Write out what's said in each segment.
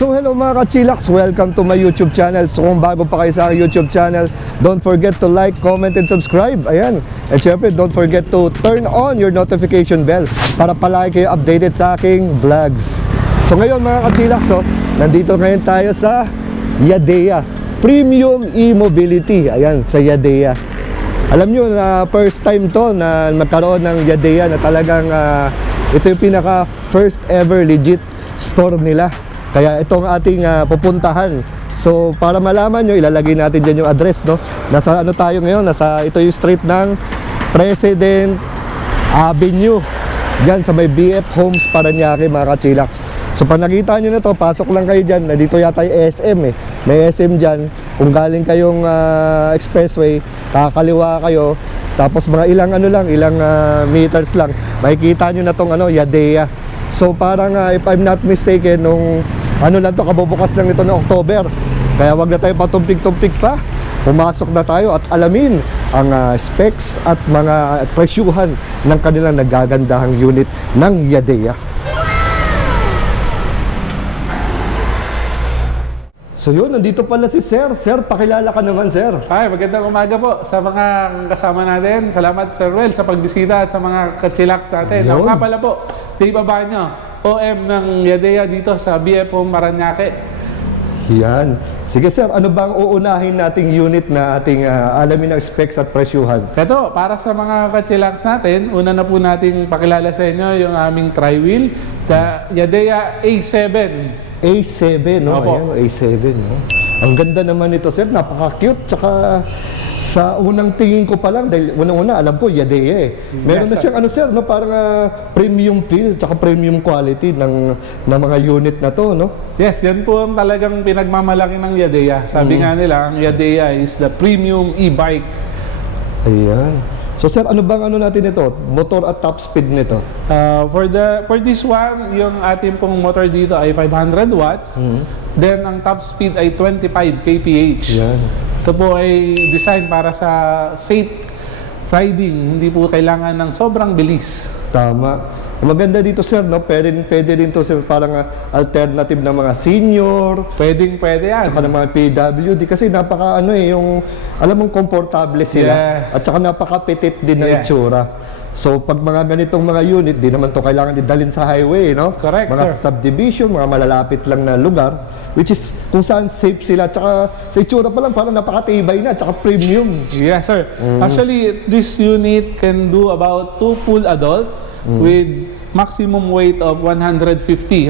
So hello mga ka-chillax, welcome to my YouTube channel. So kung bago pa kayo sa aking YouTube channel, don't forget to like, comment, and subscribe. Ayan. And syempre, don't forget to turn on your notification bell para palagi kayo updated sa aking vlogs. So ngayon mga ka-chillax, nandito ngayon tayo sa Yadea Premium E-Mobility. Ayan, sa Yadea. Alam nyo na first time to na magkaroon ng Yadea na talagang ito yung pinaka first ever legit store nila. Kaya ito ang ating pupuntahan. So para malaman nyo, ilalagay natin dyan yung address, no? Nasa ano tayo ngayon? Ito yung street ng President Avenue. Dyan sa may BF Homes Parañaque mga ka-chillax. So pag nakita nyo na to, pasok lang kayo dyan. Nandito yata yung SM eh. May SM dyan. Kung galing kayong expressway, kakaliwa kayo. Tapos mga ilang meters lang, makikita nyo na tong Yadea. So parang if I'm not mistaken, nung kabubukas lang ito noong October. Kaya wag na tayo patumpik-tumpik pa. Pumasok na tayo at alamin ang specs at mga presyuhan ng kanilang nagagandahang unit ng Yadea. So yun, nandito pala si Sir. Sir, pakilala ka naman, Sir. Hi, magandang umaga po sa mga kasama natin. Salamat, Sir Ruel, sa pagbisita at sa mga ka-chillax natin. Yun. Ako nga pala po, Dave Abanyo, OM ng Yadea dito sa BF Home Parañaque. Yan. Sige, Sir, ano bang uunahin nating unit na ating alamin ng specs at presyuhan? Ito, para sa mga ka-chillax natin, una na po nating pakilala sa inyo yung aming tri-wheel, the Yadea A7. A7, no? Opo. Ayan, A7, no? Ang ganda naman ito, Sir. Napaka-cute. Tsaka sa unang tingin ko pa lang, dahil unang-una, alam ko, Yadea eh. Meron Yes, na siyang, Sir, no? Parang premium feel, tsaka premium quality ng mga unit na to, no? Yes, yan po ang talagang pinagmamalaki ng Yadea. Sabi nga nila, ang Yadea is the premium e-bike. Ayan. So, Sir, ano bang natin ito? Motor at top speed nito? For this one, yung ating pong motor dito ay 500 watts. Then, ang top speed ay 25 kph. Yan. Ito po ay design para sa safe riding. Hindi po kailangan ng sobrang bilis. Tama. Maganda dito, Sir, no? Pwede din to, Sir, parang alternative ng mga senior, Pwede yan. tsaka ng mga PWD kasi napaka yung alam mong komportable sila. Yes. At saka napaka-petit din ng Yes. itsura. So pag mga ganitong mga unit, di naman to kailangan didalhin sa highway, no? Correct, mga sir. subdivision, mga malalapit lang na lugar, which is kung saan safe sila. Tsaka sa itsura pa lang parang napakatibay na, tsaka premium. Yes, sir. Actually, this unit can do about 2 full adult with maximum weight of 150.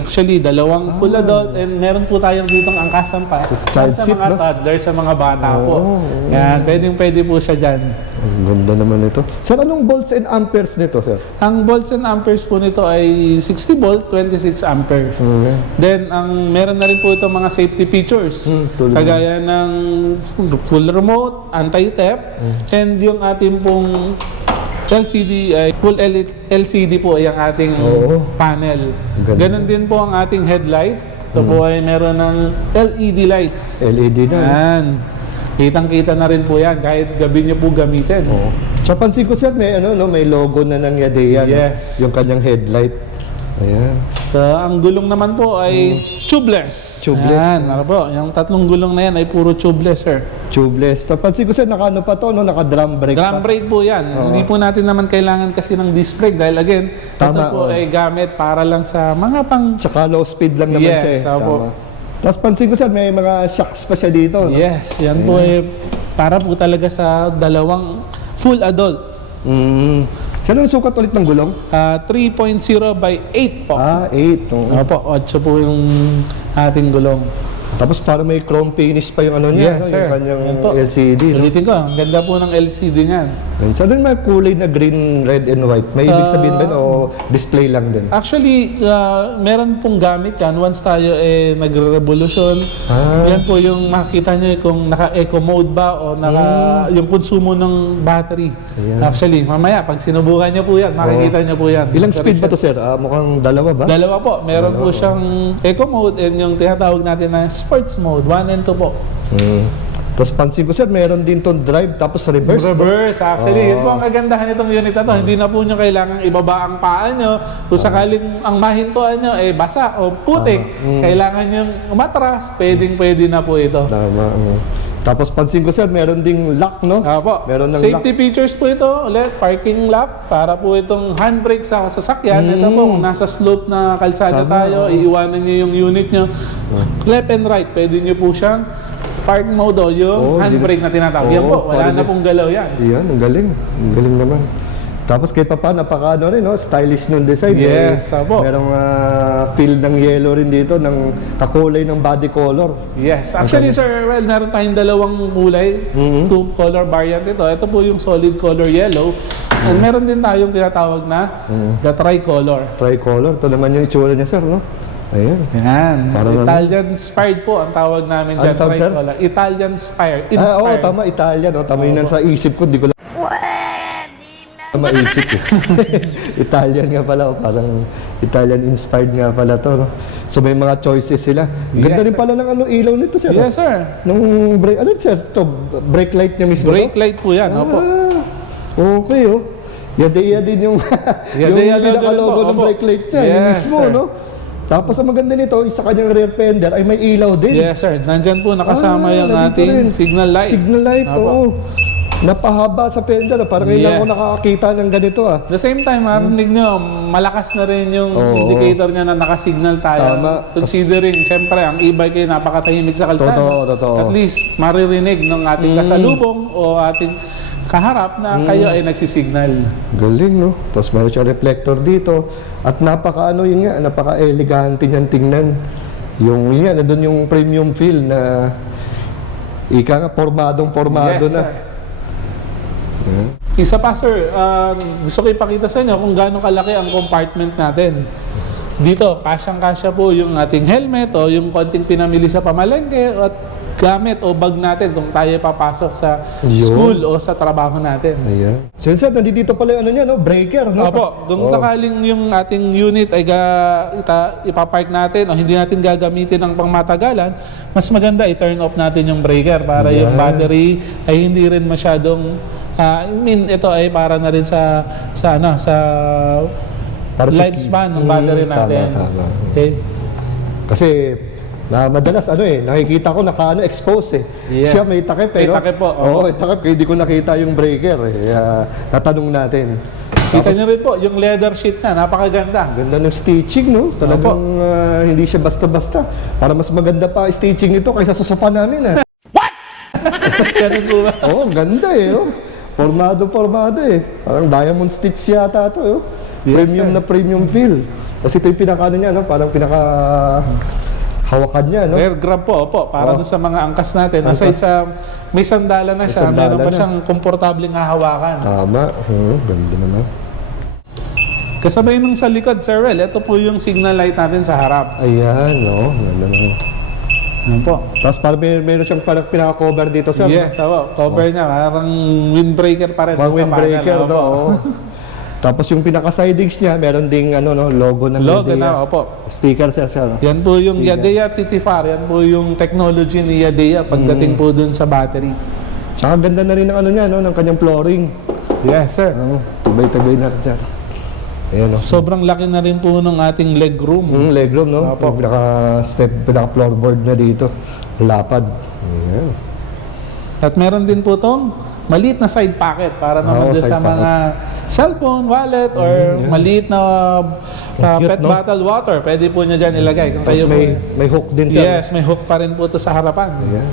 Actually, dalawang full adult and meron po tayong ditong angkasan pa child sa seat, mga no? toddlers, sa mga bata po. Yan, pwede po siya dyan. Ang ganda naman ito. Sir, anong volts and amperes nito, Sir? Ang volts and amperes po nito ay 60 volt, 26 amperes. Then, meron na rin po ito mga safety features. Tulad Kagaya ng full remote, anti-theft, and yung ating pong LCD ay full LCD po ay ang ating panel. Ganda. Ganon din po ang ating headlight. Ito po ay meron ng LED lights. LED na. No? Yan. Kitang-kita na rin po yan kahit gabi niyo po gamitin. Oo. Sa pansin ko, Sir, may may logo na ng Yadea, no? Yes. Yung kanyang headlight. Ayan. So, ang gulong naman po ay tubeless. Tubeless. Yan, ano po, yung tatlong gulong na yan ay puro tubeless, sir. Tubeless. Sa pansin ko, Sir, naka pa to, no? Naka-drum brake Drum pa. brake po yan. Hindi po natin naman kailangan kasi ng disc brake dahil again, Tama, ito po ay gamit para lang sa mga pang... Tsaka low speed lang naman Yes, siya eh. opo. Tama. Tapos pansin ko, Sir, may mga shocks pa siya dito, no? Yes, yan po ay para po talaga sa dalawang full adult. Sir, anong sukat ulit ng gulong? 3.0 by 8 po. 8. Oo. Opo, 8 po yung ating gulong. Tapos parang may chrome finish pa yung niya, Yes, no? sir. Yung kanyang Yan po. LCD, no? Ulitin ko, ang ganda po ng LCD niyan. And so, may kulay na green, red, and white. May ibig sabihin ba o display lang din? Actually, meron pong gamit yan. Once tayo nagre-revolution, yan po yung makikita nyo kung naka-eco mode ba o yung konsumo ng battery. Ayan. Actually, mamaya, pag sinubukan nyo po yan, makikita nyo po yan. Ilang speed ba to, Sir? Mukhang dalawa ba? Dalawa po. Meron po siyang eco mode and yung tinatawag natin na sports mode, 1 and 2 po. Tapos pansin ko sir, meron din tong drive tapos reverse. Reverse, actually. Yun po ang kagandahan nitong unit na to. Hindi na po nyo kailangan ibaba ang paa nyo. Kung sakaling ang mahintuan nyo ay basa o putik, kailangan nyo umatras, pwede na po ito. Tama. Tapos pansin ko sir, meron ding lock, no? Opo. Meron ng Safety features po ito, ulit, parking lock, para po itong handbrake sa sasakyan. Ito po, kung nasa slope na kalsada tayo, iiwanan nyo yung unit nyo. Left and right, pwede nyo po siyang park mode o yung handbrake na tinatawag. Yan po, wala na pong galaw yan. Iyan, ang galing. Ang galing naman. Tapos kahit pa napaka rin, no? Stylish nung design. Yes, opo. Merong feel ng yellow rin dito, ng kakulay ng body color. Yes. Actually, sir, well, meron tayong dalawang kulay. Two color variant ito. Ito po yung solid color yellow. And meron din tayong tinatawag na the tricolor. Tricolor. Ito naman yung itsura niya, sir, no? Ayan. Yan. Parang Italian-inspired po ang tawag namin dyan. tawag, sir? Tricolor. Italian-inspired. Oo, tama. Italian. Oh, tama yun sa isip ko. Hindi ko lang maisip eh. Italian nga pala. Parang Italian-inspired nga pala to. No? So may mga choices sila. Ganda rin pala ng ilaw nito, sir. Yes, sir. Nung brake, ano sir? To, brake light niya mismo. Brake light po yan. Opo. Okay, oh. Yadeya din yung Yadeya yung pinaka-logo din po, ng opo. brake light niya. Yes, yung mismo, sir. no? Tapos ang maganda nito, sa kanyang rear fender ay may ilaw din. Yes, sir. Nandyan po nakasama yung nandito rin. ating signal light. Signal light, Opo. oo. Napahaba sa fender. Parang kailangan ko nakakita ng ganito, ah. The same time, marinig nyo, malakas na rin yung indicator niya na nakasignal tayo. Tama. Considering, syempre, ang e-bike ay napakatahimik sa kalsada. Totoo. At least, maririnig ng ating kasalubong o ating kaharap na kayo ay nagsisignal. Galing, no? Tapos meron siyang reflector dito. At yun nga, napaka-elegante niyan tingnan. Yun nga, nandun yung premium feel na ika nga, pormadong-pormado Yes, na. sir. Isa pa, sir, gusto ko ipakita sa inyo kung gaano kalaki ang compartment natin. Dito, kasyang-kasya po yung ating helmet o yung konting pinamili sa pamalengke at gamit o bag natin kung tayo papasok sa school o sa trabaho natin. Ayan. So yun sir, nandito pala yung ano niya, no? Breaker, no? Opo, kung sakaling yung ating unit ay ipapark natin o hindi natin gagamitin ng pangmatagalan, mas maganda i-turn off natin yung breaker para yung battery ay hindi rin masyadong ito ay para na rin sa Para sa lifespan ng battery natin. Tama. Okay? Kasi madalas nakikita ko expose eh. Yes. Siya may takip eh. May takip po, Oo, may takip. Kaya hindi ko nakita yung breaker eh. Natanong natin. Kita nyo rin po, yung leather sheet na, napakaganda. Ganda ng stitching, no? Talagang hindi siya basta-basta. Para mas maganda pa stitching nito kaysa sa sofa namin eh. Ganun po ba? Oo, ganda eh. Oh. Formado eh. Parang diamond stitch yata ito eh. Oh. Yes, Premium sir. na premium feel. Kasi ito yung pinaka niya, no? Parang pinaka hawakan niya, no? Rear grab po, para dun sa mga angkas natin. Aside sa may sandala na siya, sandala meron pa na. siyang komportableng hahawakan. Tama. Ganda naman. Kasabay nung sa likod, Sir Well, ito po yung signal light natin sa harap. Ayan, no? Ganda naman. Yan po. Tapos parang meron siyang parang pinaka-cover dito, sir. Yes, cover niya, parang windbreaker pa rin. Pang dun sa windbreaker, panel. no? Opo. Oo. Tapos yung pinaka-sidings niya, meron ding logo ng Logo Yadeya. na, opo. Sticker siya, sir. Yan po yung Yadeya TT-FAR. Yan po yung technology ni Yadeya pagdating po dun sa battery. Tsaka ganda na rin ng niya, no? Ng kanyang flooring. Yes, sir. Tibay-tibay na rin, sir. Ayan, no? Sobrang laki na rin po ng ating legroom. Legroom, no? Opo. Yung pinaka-floorboard niya dito. Lapad. Ayan. At meron din po itong maliit na side pocket para naman dun side sa mga cellphone, wallet, or maliit na Cute, pet no? bottle water. Pwede po nyo dyan ilagay. Kung Tapos kayo may hook din, sir. Yes, may hook pa rin po ito sa harapan. Ayan.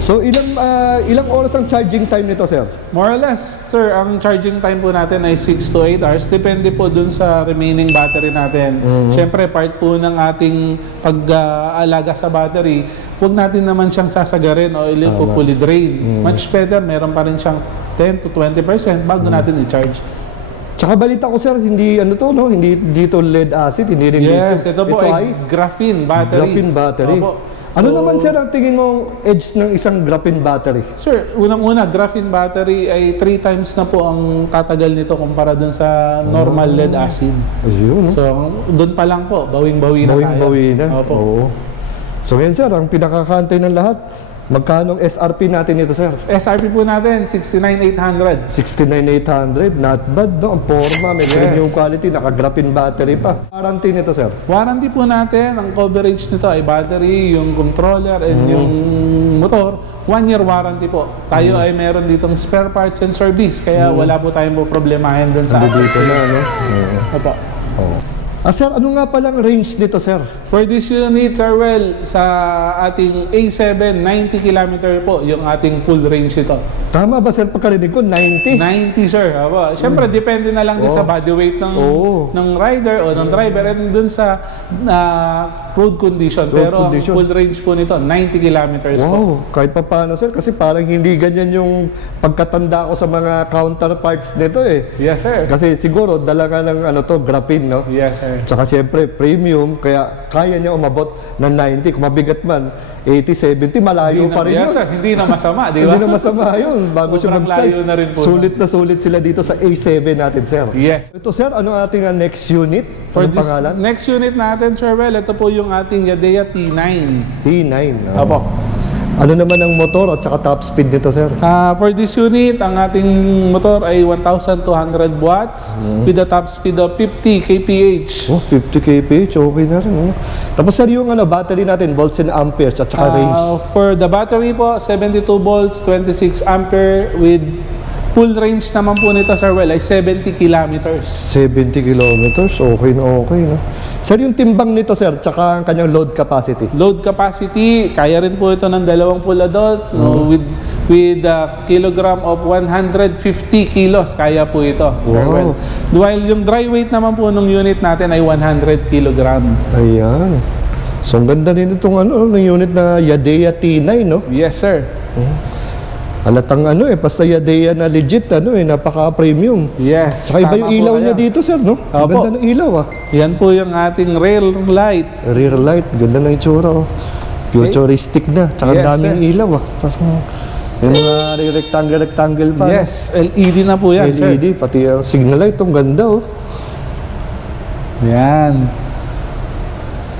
So, ilang oras ang charging time nito, sir? More or less, sir, ang charging time po natin ay 6 to 8 hours. Depende po dun sa remaining battery natin. Siyempre, part po ng ating pag-alaga sa battery, huwag natin naman siyang sasagarin o fully drain. Much better, meron pa rin siyang 10 to 20% bago natin i-charge. Tsaka balita ko, sir, hindi hindi dito lead acid, hindi rin Yes, lithium. ito po ay graphene battery. Graphene battery. Opo. Ano So, naman, sir, ang tingin mong edge ng isang graphene battery? Sir, unang-una, graphene battery ay 3 times na po ang tatagal nito kumpara dun sa normal lead acid. Ayun, no? So, doon pa lang po, bawing-bawi na tayo. Bawing-bawi na. Opo. Oo. So, yan, sir, ang pinakakantay ng lahat, Magkano ang SRP natin ito, sir? SRP po natin, 69,800. 69,800, not bad, no? Ang forma, may Yes. premium quality, naka-graphene battery pa. Warranty nito, sir? Warranty po natin, ang coverage nito ay battery, yung controller, and yung motor. 1 year warranty po. Tayo ay meron ditong spare parts and service, kaya wala po tayong problemahin dun sa Dito na, no? Opo. Oh. Sir, ano nga palang range nito, sir? For this unit, Sir Well, sa ating A7, 90 km po yung ating full range ito. Tama ba, sir? Pagkarinig ko, 90? 90, sir. Aba, siyempre, depende na lang din sa body weight ng rider o ng driver and dun sa road condition. Pero condition. ang full range po nito, 90 kilometers po. Wow, kahit pa paano, sir, kasi parang hindi ganyan yung pagkatanda ko sa mga counterparts nito eh. Yes, sir. Kasi siguro, dala nga ng graphene, no? Yes, sir. Tsaka siyempre, premium, kaya kaya niya umabot ng 90. Kung mabigat man, 80, 70, malayo pa rin Yes, yun. sir. Hindi na masama, di ba? Hindi na masama yun. Bago siya Sobrang mag-charge. layo na rin po, Sulit na sulit sila dito sa A7 natin, sir. Yes. Ito, sir, ano ating next unit? For Anong this pangalan? next unit natin, Sir Well, ito po yung ating Yadea T9. T9. Opo. Ano naman ang motor at saka top speed nito, sir? For this unit, ang ating motor ay 1,200 watts with a top speed of 50 kph. Oh, 50 kph, okay na rin. Oh. Tapos, sir, yung battery natin, volts and amperes at saka range. For the battery po, 72 volts, 26 ampere with full range naman po nito, Sir Well, ay 70 kilometers. 70 kilometers, okay na okay, no? Sir, yung timbang nito, sir, tsaka ang kanyang load capacity. Load capacity, kaya rin po ito ng 2 full adult no, with a kilogram of 150 kilos, kaya po ito, Sir Wow. Well. While yung dry weight naman po ng unit natin ay 100 kilogram. Ayan. So, ang ganda din itong ng unit na Yadea T9, no? Yes, sir. Alatang basta Yadea na legit, napaka-premium. Yes. Saka iba tama yung po ilaw kayo. niya dito, sir, no? Ang Opo. ganda ng ilaw, Yan po yung ating rear light. Rear light, ganda ng itsura, oh. Futuristic na, tsaka Yes, daming sir. ilaw, Parang, yung mga rectangle pa, Yes, LED na po yan, sir. LED, pati ang signal light, ang ganda, oh. Yan.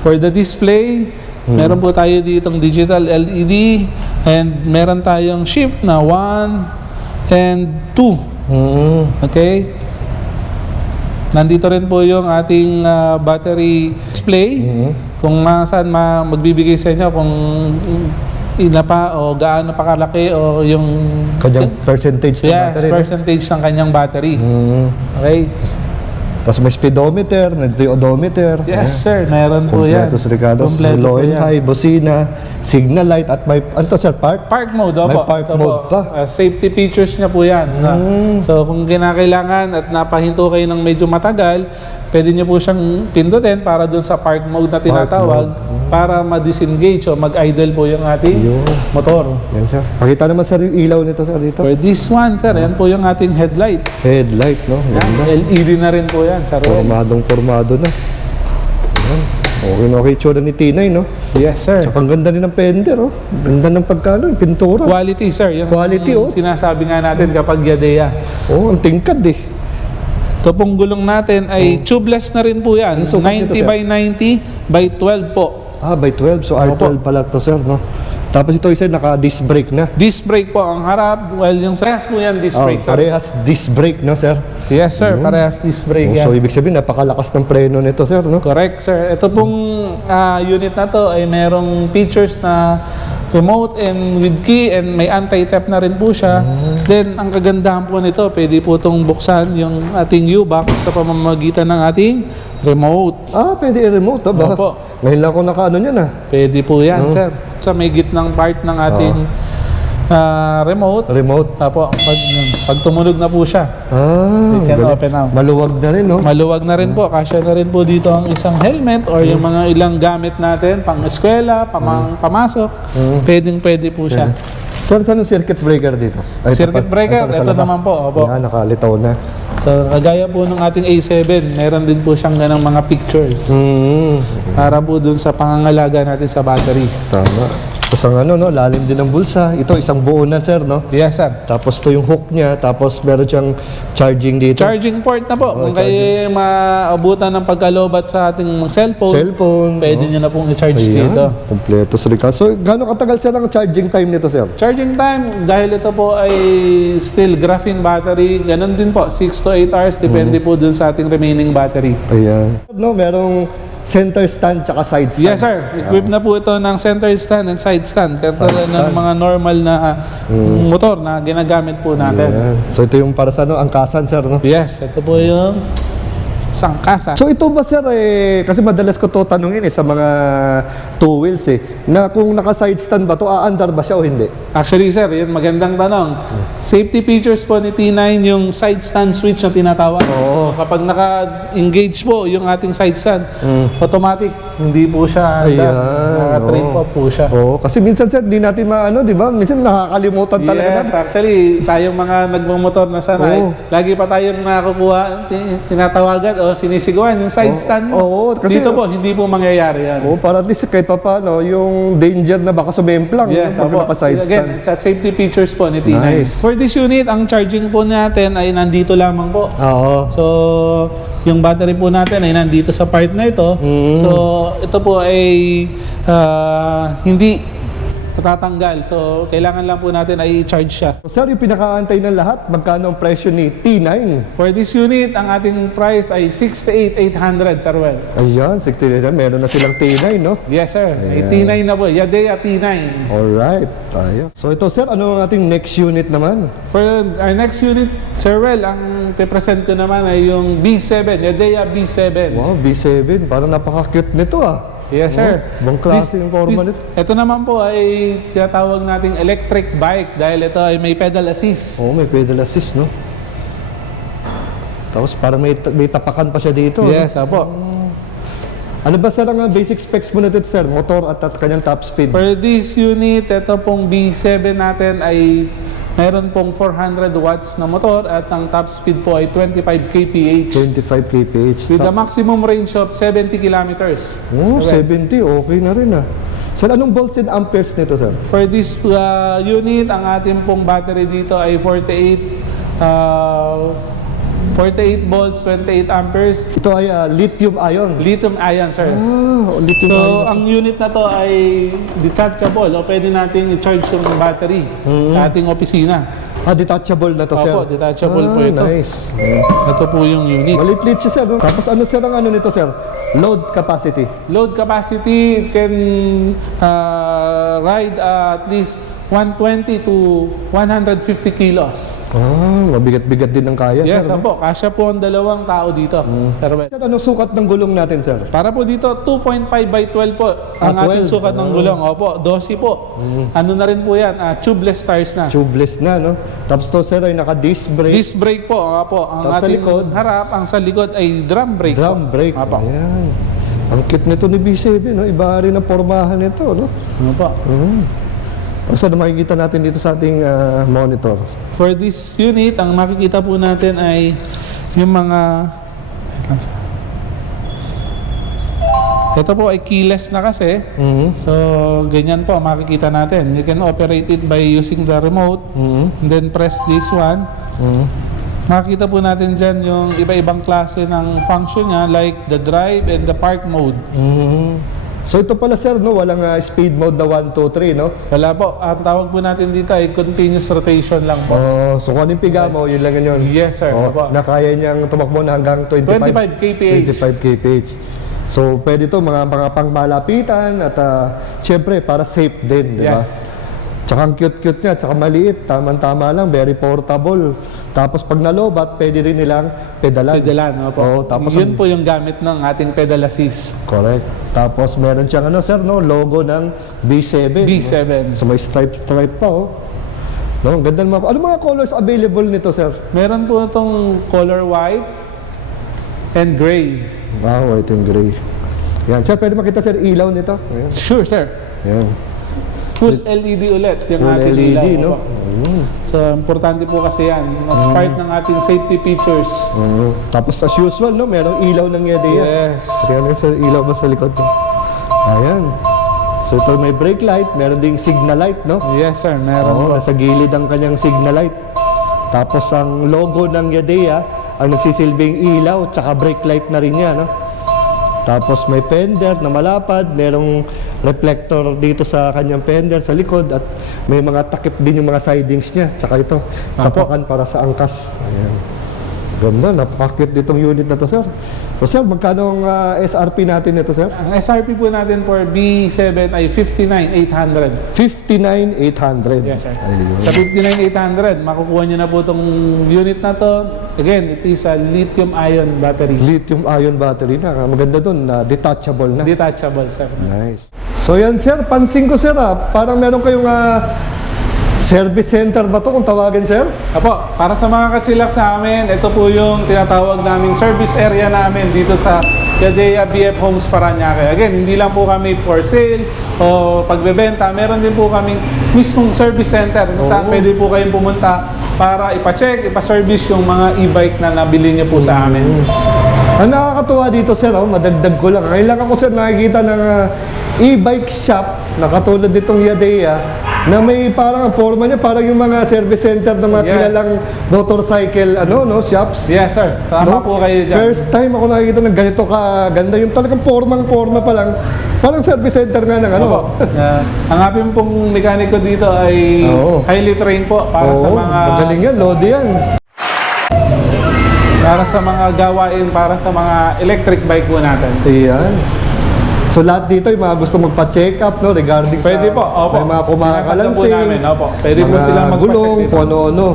For the display, meron po tayo ditong digital LED and meron tayong shift na 1 and 2. Okay? Nandito rin po yung ating battery display. Kung saan magbibigay sa inyo kung ina pa o gaano pa kalaki o yung Kanyang percentage ng battery, no? percentage ng kanyang battery. Okay? Tapos may speedometer, nandito yung odometer. Yes, sir. Meron po yan. Kompleto, Ricardo. Kompleto Low po and yan. high, bocina, signal light, at may, ano to, sir, park? Park mode, May opo. park Opo. mode pa. Safety features niya po yan. So, kung kinakailangan at napahinto kayo ng medyo matagal, pwede niyo po siyang pindutin para dun sa park mode na tinatawag para ma-disengage o mag-idle po yung ating Yun. motor. Yan, sir. Pakita naman, sir, yung ilaw nito, sir, dito. For this one, sir, yan po yung ating headlight. Headlight, no? Yan, Ganda. LED na rin po yan, sir. Formado na. Yan. Okay na okay, tsura ni Tinay, no? Yes, sir. Tsaka ang ganda rin ng fender, oh. Ganda ng pagkano, yung pintura. Quality, sir. Yung Quality, oh. sinasabi nga natin kapag Yadea. Oh, ang tingkad, eh. Ito pong gulong natin ay tubeless na rin po yan. Ano sukat nito, 90 sir? by 90 by 12 po. By 12. So, R12 pala to, sir, no? Tapos ito isa naka-disc brake na. Disc brake po ang harap. Well, yung parehas po yan, disc brake, sir. Parehas disc brake, no, sir? Yes, sir. Parehas disc brake yan. So, ibig sabihin, napakalakas ng preno nito, sir, no? Correct, sir. Ito pong unit na to ay merong features na remote and with key and may anti-theft na rin po siya. Then, ang kagandahan po nito, pwede po itong buksan yung ating U-box sa pamamagitan ng ating remote. Pwede i-remote, ba? Opo. Ngayon lang ako naka-ano niyan, Pwede po yan, sir. Sa may gitnang part ng ating remote. Remote. Apo, pag tumunog na po siya, it can galing. open now. Maluwag na rin, no? Maluwag na rin po. Kasya na rin po dito ang isang helmet or yung mga ilang gamit natin, pang eskwela, pamasok. Pwedeng-pwede po siya. Sir, saan ang circuit breaker dito? Ay, Circuit breaker, nasa ito labas. naman po, opo. Yan, nakalitaw na. So, kagaya po ng ating A7, meron din po siyang ganang mga pictures. Para po dun sa pangangalaga natin sa battery. Tama. Tapos ang ano, no, lalim din ng bulsa. Ito, isang buo na, sir, no? Yes, sir. Tapos ito yung hook niya. Tapos meron siyang charging dito. Charging port na po. Oh, Kung kayo maabutan ng pagkalobat sa ating cellphone, Cellphone. pwede nyo na pong i-charge Ayan, dito. kompleto sa likod. So, gaano katagal, sir, ang charging time nito, sir? Charging time, dahil ito po ay still graphene battery, ganun din po, 6 to 8 hours, depende po dun sa ating remaining battery. Ayan. No, merong center stand tsaka side stand. Yes, sir. Equipped na po ito ng center stand and side stand. Katulad ng mga normal na motor na ginagamit po natin. Ayan. So, ito yung para sa ano, angkasan, sir, no? Yes, ito po yung sangkasa. So ito ba, sir, kasi madalas ko to tanungin sa mga two wheels na kung naka-side stand ba to, aandar ba siya o hindi? Actually, sir, yun magandang tanong. Safety features po ni T9 yung side stand switch na tinatawag. Oo. Kapag naka-engage po yung ating side stand, automatic, hindi po siya Ayan, naka-train po siya. Oo, kasi minsan, sir, di natin maano, di ba? Minsan nakakalimutan talaga Yes, natin. actually, tayong mga nagmamotor na sanay, Oo. lagi pa tayong nakakukuha, tinatawagan o sinisigawan yung side stand mo. Oo, kasi- Dito po, hindi po mangyayari yan. Oo, para at least kahit pa paano, yung danger na baka sumemplang Yes, pag opo. naka-side Again, stand. it's at safety features po ni T9. Nice. For this unit, ang charging po natin ay nandito lamang po. Oo. So, yung battery po natin ay nandito sa part na ito. So, ito po ay hindi tatanggal. So, kailangan lang po natin ay i-charge siya. Sir, yung pinakaantay ng lahat, magkano ang presyo ni T9? For this unit, ang ating price ay 68,800, Sir Well. Ayan, 69 na. Meron na silang T9, no? Yes, sir. May Ayan. T9 na po. Yadea T9. Alright, tayo. So ito, sir, ano ang ating next unit naman? For our next unit, Sir Well, ang pipresent ko naman ay yung B7, Yadea B7. Wow, B7. Parang napaka-cute nito, ah. Yes, sir. Ibang klase yung forma nito. Ito naman po ay tinatawag nating electric bike dahil ito ay may pedal assist. Oo, may pedal assist, no? Tapos parang may tapakan pa siya dito. Yes, apo. Ano ba, sir, ang basic specs mo nito, sir? Motor at kanyang top speed? For this unit, ito pong B7 natin ay meron pong 400 watts na motor at ang top speed po ay 25 kph 25 kph. with a maximum range of 70 kilometers. Oh, 70. Okay na rin, ah. Sir, anong volts and amperes nito, sir? For this unit, ang ating pong battery dito ay 48 volts, 28 amperes, Ito ay lithium ion. lithium ion, sir. Ah, lithium So, ion. ang unit na to ay detachable o pwede natin i-charge yung battery sa ating opisina. Ah, detachable na to, sir. Opo, detachable po ito. Nice. Ito po yung unit. Malit-lit siya, sir. No? Tapos ano, sir, ang ano nito, sir? Load capacity. Load capacity, it can ride at least 120 to 150 kilos. Ah, mabigat-bigat din ang kaya, Yes, sir. No? po. Kasya po ang dalawang tao dito. Sir Well. Sir, anong sukat ng gulong natin, sir? Para po dito, 2.5 by 12 po ang Ah, ating 12. sukat ng gulong. Opo, 12 po. Ano na rin po yan, tubeless tires na. Tubeless na, no? Tapos to, sir, ay naka-disc brake. Disc brake po, opo. Ang Tapos sa ating likod? harap, ang sa likod ay drum brake Drum po. brake. Opo. Ayan. Ang cute nito ni B7, no? Iba rin ang pormahan nito, no? Opo. Tapos ano makikita natin dito sa ating monitor? For this unit, ang makikita po natin ay yung mga... Ito po ay keyless na kasi. So, ganyan po makikita natin. You can operate it by using the remote. And then press this one. Makikita po natin dyan yung iba-ibang klase ng function niya like the drive and the park mode. So ito pala, sir, no? Walang speed mode na 1, 2, 3, no? Wala po. Ang tawag po natin dito ay continuous rotation lang po. Oh, so kung anong piga mo, yun lang yun. Yes, sir. Oh, Opo. na kaya niyang tumakbo na hanggang 25 kph. 25 kph. So, pwede to mga pangmalapitan at syempre para safe din, di ba? Yes. Tsaka ang cute-cute niya, tsaka maliit, tamang-tama lang, very portable. Tapos pag nalobat, pwede rin nilang pedalan. Pedalan, opo. Oo, tapos Yun po yung gamit ng ating pedal assist. correct. Tapos meron siyang ano, sir, no, logo ng B7. B7. So may stripe pa, oh. No, ang ganda naman. Ano mga colors available nito, sir? Meron po itong color white and gray. Wow, white and gray. Yan, sir, pwede makita, sir, ilaw nito. Ayan. Sure, sir. Yan. Full LED ulit yung Full ating LED, ilaw. no? Opo. So, importante po kasi yan. As part ng ating safety features. Tapos as usual, no, merong ilaw ng Yadea. Yes. Kaya sa ilaw ba sa likod? Ayan. So ito may brake light, meron ding signal light, no? Yes sir, meron Oo, po. nasa gilid ang kanyang signal light. Tapos ang logo ng Yadea, ang nagsisilbing ilaw, tsaka brake light na rin yan, no? Tapos may fender na malapad, merong reflector dito sa kanyang fender sa likod at may mga takip din yung mga sidings niya. Tsaka ito, tapakan para sa angkas. Ayan. Ganda, napaka-cute ditong unit na to, sir. So, sir, magkano ang SRP natin ito, sir? Ang SRP po natin for B7 ay 59,800. 59,800. Yes sir. Ayun. Sa 59,800, makukuha nyo na po itong unit na to. Again, it is a lithium-ion battery. Lithium-ion battery na. Maganda dun, detachable na. Detachable, sir. Nice. So yan, sir, pansin ko, sir, parang meron kayong service center ba to kung tawagin, sir? Apo, para sa mga katsilak sa amin, ito po yung tinatawag naming service area namin dito sa Yadea BF Homes Parañaque. Again, hindi lang po kami for sale o pagbebenta, meron din po kaming mismong service center kung saan pwede po kayong pumunta para ipa-check, ipa-service yung mga e-bike na nabili niyo po sa amin. Ang nakakatuwa dito, sir, madagdag ko lang. Kailangan ko, sir, nakikita ng e-bike shop na katulad nitong Yadea na may parang ang forma niya parang yung mga service center ng mga kilalang motorcycle shops. Yes, sir. Tama po kayo dyan. First time ako nakikita ng ganito kaganda yung talagang forma pa lang. Parang service center nga ng Opo. Ang ating pong mekaniko dito ay highly trained po para sa mga magaling yan, Lodi yan. para sa mga gawain, para sa mga electric bike po natin. Ayan. So lahat dito yung mga gusto magpa-check up, no, regarding Pwede sa po, opo. may mga kumakalansing, po namin, opo. Pwede po mga silang magpa-check gulong, dito. kung ano-ano.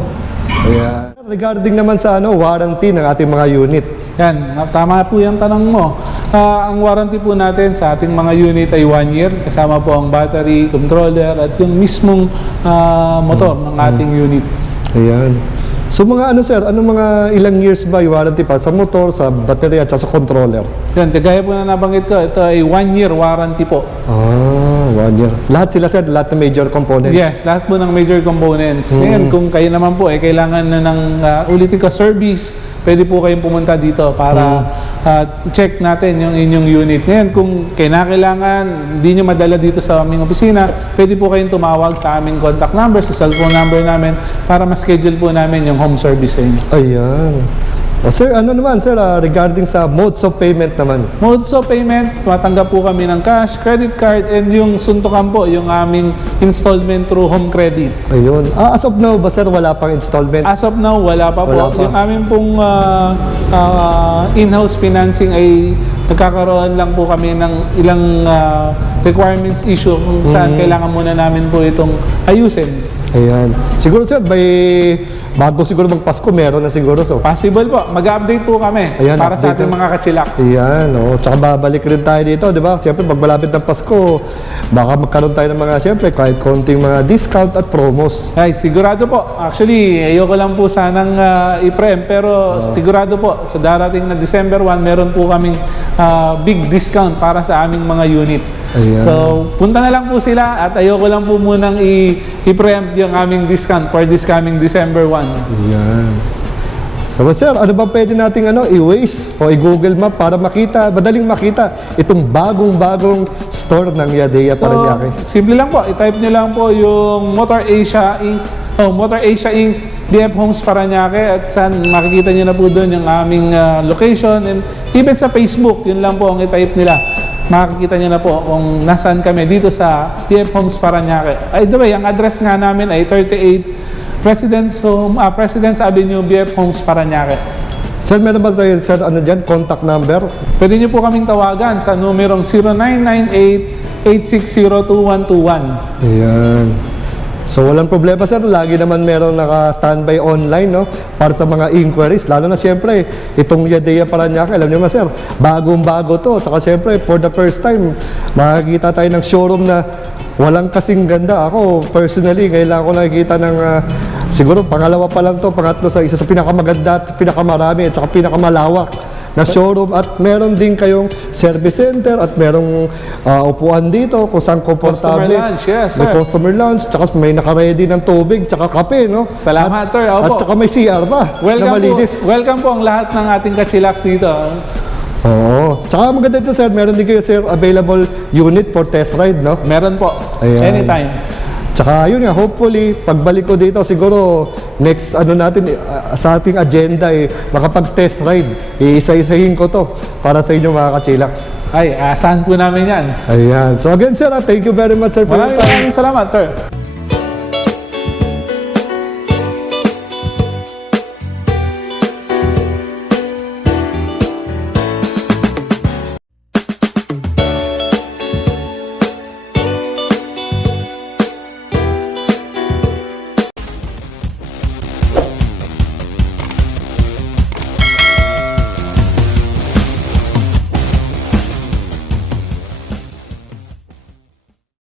Ayan. Regarding naman sa warranty ng ating mga unit. Yan, tama po yung tanong mo. Ang warranty po natin sa ating mga unit ay 1 year. Kasama po ang battery, controller, at yung mismong motor ng ating unit. Ayan. So mga sir, mga ilang years ba yung warranty pa sa motor, sa battery at sa controller? Yan, kagaya po na nabanggit ko, ito ay 1 year warranty po. 1 year. Lahat sila, sir, lahat ng major components? Yes, lahat po ng major components. Ngayon, kung kayo naman po ay kailangan na ng ulitin ko service, pwede po kayong pumunta dito para check natin yung inyong unit. Ngayon, kung kailangan, hindi nyo madala dito sa aming opisina, pwede po kayong tumawag sa aming contact number, sa cellphone number namin, para ma-schedule po namin yung home service sa inyo. Ayan. Sir, sir, regarding sa modes of payment naman? Modes of payment, matanggap po kami ng cash, credit card, and yung suntukan po, yung aming installment through home credit. Ayun. As of now ba, sir, wala pang installment? As of now, wala pa Wala po. pa. Yung aming pong in-house financing ay nagkakaroon lang po kami ng ilang requirements issue kung saan kailangan muna namin po itong ayusin. Ayan. Siguro, sir, bago siguro magpasko, meron na siguro. So. Possible po. Mag-update po kami Ayan, para sa update ating na. mga kachilak. Ayan, Tsaka babalik rin tayo dito, di ba? Siyempre, pag malapit ng Pasko, baka magkaroon tayo ng mga, siyempre, kahit konting mga discount at promos. Ay, sigurado po. Actually, ayoko lang po sanang i-prem, pero sigurado po, sa darating na December 1, meron po kaming big discount para sa aming mga unit. Ayan. So, punta na lang po sila at ayoko lang po munang i-preempt yung aming discount for this coming December 1. Ayan. So, sir, ano ba pwede nating i-Waze o i-Google Map para madaling makita itong bagong-bagong store ng Yadea Parañaque? Simple lang po. I-type nyo lang po yung Motor Asia Inc. Motor Asia Inc. BF Homes Parañaque at saan makikita nyo na po doon yung aming location, and even sa Facebook, yun lang po ang i-type nila. Makikita nyo na po kung nasaan kami dito sa BF Homes Parañaque. By the way, ang address nga namin ay 38 President's Avenue, BF Homes Parañaque. Sir, meron ba tayo, sir, contact number? Pwede nyo po kaming tawagan sa numerong 0998-860-2121. Ayan. So, walang problema, sir. Lagi naman meron naka-standby online, no? Para sa mga inquiries. Lalo na, siyempre, itong Yadea Parañaque, alam niyo ba, sir, bagong-bago to. Saka, siyempre, for the first time, makikita tayo ng showroom na walang kasing ganda. Ako, personally, kailangan ko nakikita ng, siguro, pangalawa pa lang to, pangatlo sa isa sa pinakamaganda at pinakamarami at saka pinakamalawak na showroom, at meron din kayong service center at merong upuan dito kung saan komportable. Customer lounge, yes, sir. May customer lounge, tsaka may naka-ready ng tubig, tsaka kape, no? Salamat, sir. Opo. At tsaka may CR pa na Welcome po, malinis. welcome po ang lahat ng ating kachilaks dito. Oo. Tsaka maganda ito, sir. Meron din kayo, sir, available unit for test ride, no? Meron po. Ayan. Anytime. Tsaka yun nga, hopefully, pagbalik ko dito, siguro next natin, sa ating agenda makapag-test ride. Iisa-isahin ko to para sa inyo mga ka-chillax. Ay, asahan po namin yan. Ayan. So again, sir, thank you very much, sir, for your time. Maraming salamat, sir.